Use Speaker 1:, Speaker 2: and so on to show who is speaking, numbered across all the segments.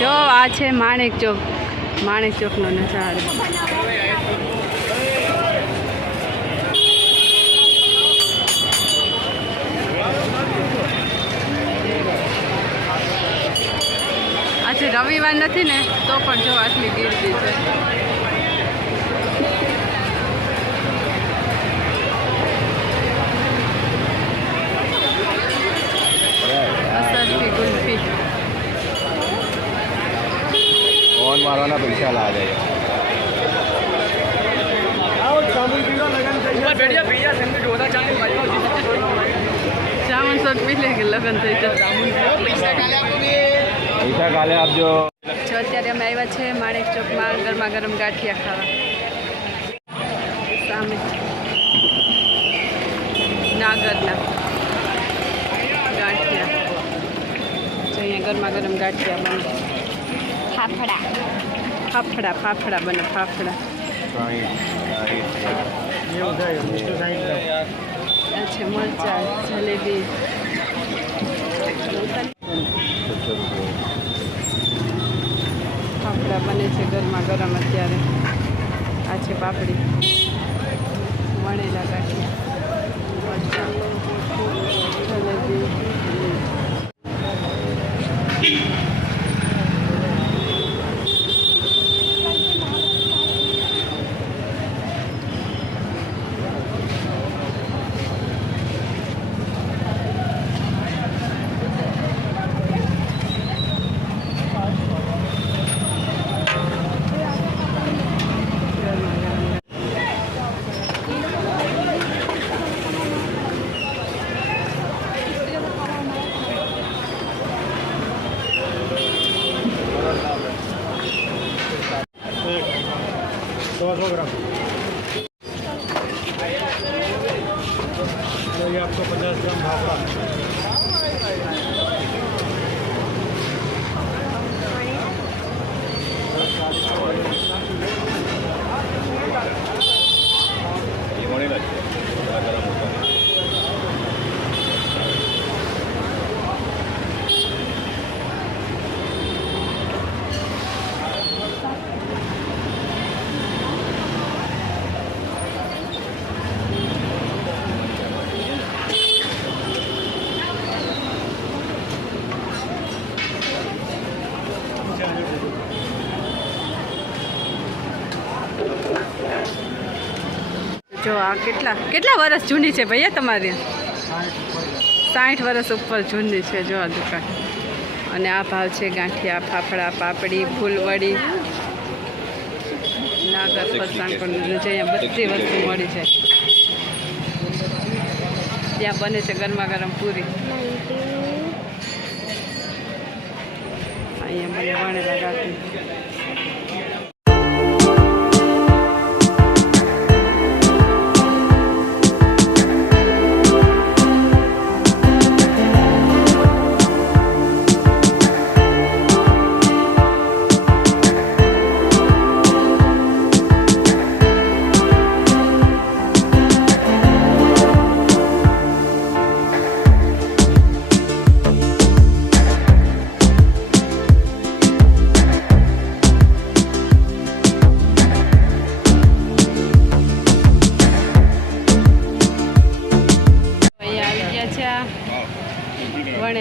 Speaker 1: જો આ છે માણેક ચોક. માણેક ચોકનો નજારો. આજે રવિવાર નથી ને, તો પણ જો આટલી ગીર્દી છે.
Speaker 2: મારવાના પૈસા લાગે પૈસા કાલે આપજો.
Speaker 1: જો અત્યારે અમે આવ્યા છે માણેક ચોકમાં ગરમા ગરમ ગાંઠિયા ખાવા. સામે. નાગરના ગાંઠિયા. અહીંયા ગરમા ગરમ ગાંઠિયા બને. ફાફડા. ફાફડા ફાફડા બને, ફાફડા. છે મરચાં, જલેબી. ફાફડા બને છે ગરમા ગરમ અત્યારે. આ છે પાપડી વણેલા ગાંઠિયા મરચાં જલેબી ગરમા ગરમ
Speaker 3: सौ सौ ग्राम तो ये आपको पचास ग्राम भापड़ा
Speaker 1: જો આ કેટલા કેટલા વર્ષ જૂની છે ભૈયા તમારી? સાઠ વર્ષ ઉપર જૂની છે જો આ દુકાન. અને આ ભાવ છે ગાંઠિયા, ફાફડા, પાપડી ફૂલવડી નાગર ફરસાણ પણ છે અહીંયા બધી વસ્તુ મળી જાય. ત્યાં બને છે ગરમા ગરમ પૂરી. અહીંયા મને વણેલા ગાંઠી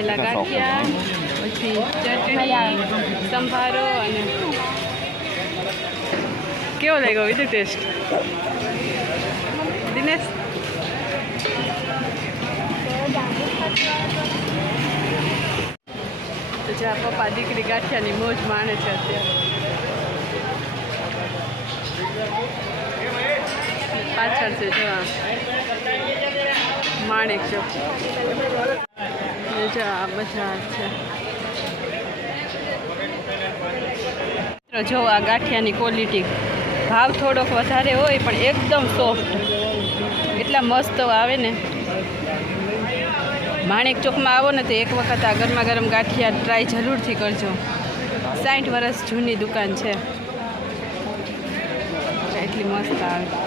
Speaker 1: છે ગાંઠિયા સંભારો અને કેવો લાગ્યો વિધુ ટેસ્ટ દિનેશ તો જે આ. પપ્પા દીકરી ગાંઠિયાની મોજ માણે છે. અત્યારે પાછળ છે જો માણેક ચોક એ આ બધા છે. જો આ ગાંઠિયાની ક્વોલિટી ભાવ થોડોક વધારે હોય, પણ એકદમ સોફ્ટ એટલા મસ્ત આવે ને. માણેક ચોકમાં આવો ને તો એક વખત આ ગરમા ગરમ ગાંઠિયા ટ્રાય જરૂરથી કરજો. સાઠ વર્ષ જૂની દુકાન છે. એટલી મસ્ત આવે.